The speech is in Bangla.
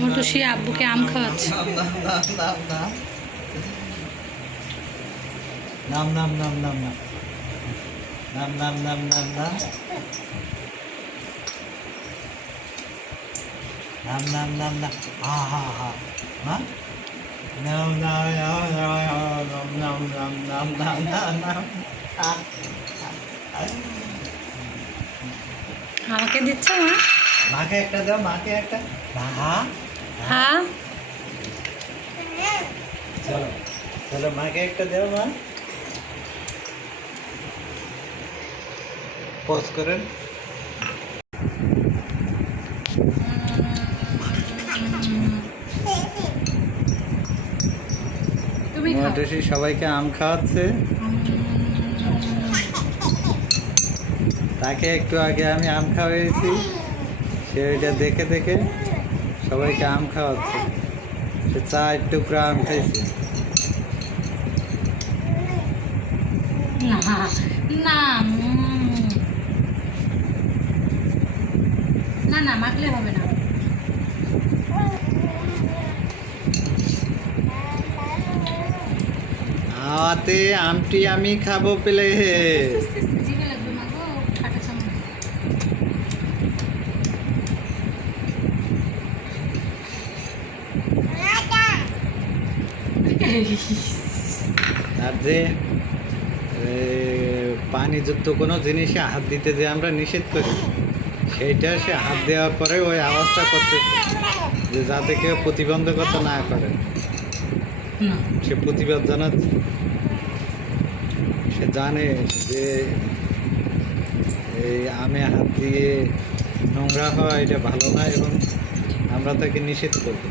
মোটু সে আব্বুকে আম খাওয়াচ্ছে নাম নাম নাম নাম নাম নাম নাম নাম নাম নাম নাম নাম নাম নাম হা হা হা হ্যাঁ নাম নাম নাম নাম নাম নাম নাম নাম নাম নাম আমাকে দিচ্ছে মা মাকে একটা দাও মাকে একটা মা হ্যাঁ? চলো চলো মাকে একটা দাও মা। পোজ করেন। সবাইকে আম খাওয়াচ্ছে। তাকে একটু আগে আমি আম খাওয়াইছি। সে ওইটা দেখে দেখে সবাইকে আম খাওয়াচ্ছে। সে চার টুকরা আম খাইছে। না না না না মাখলে হবে না। আমটি আমি খাব পেলে আর যে পানিযুক্ত কোনো জিনিসে হাত দিতে যে আমরা নিষেধ করি সেইটা সে হাত দেওয়ার পরে ওই আওয়াজটা করতেছে যে যাতে কেউ প্রতিবন্ধকতা না করে। সে প্রতিবাদ জানাচ্ছে। সে জানে যে এই আমে হাত দিয়ে নোংরা হওয়া এটা ভালো না এবং আমরা তাকে নিষেধ করব।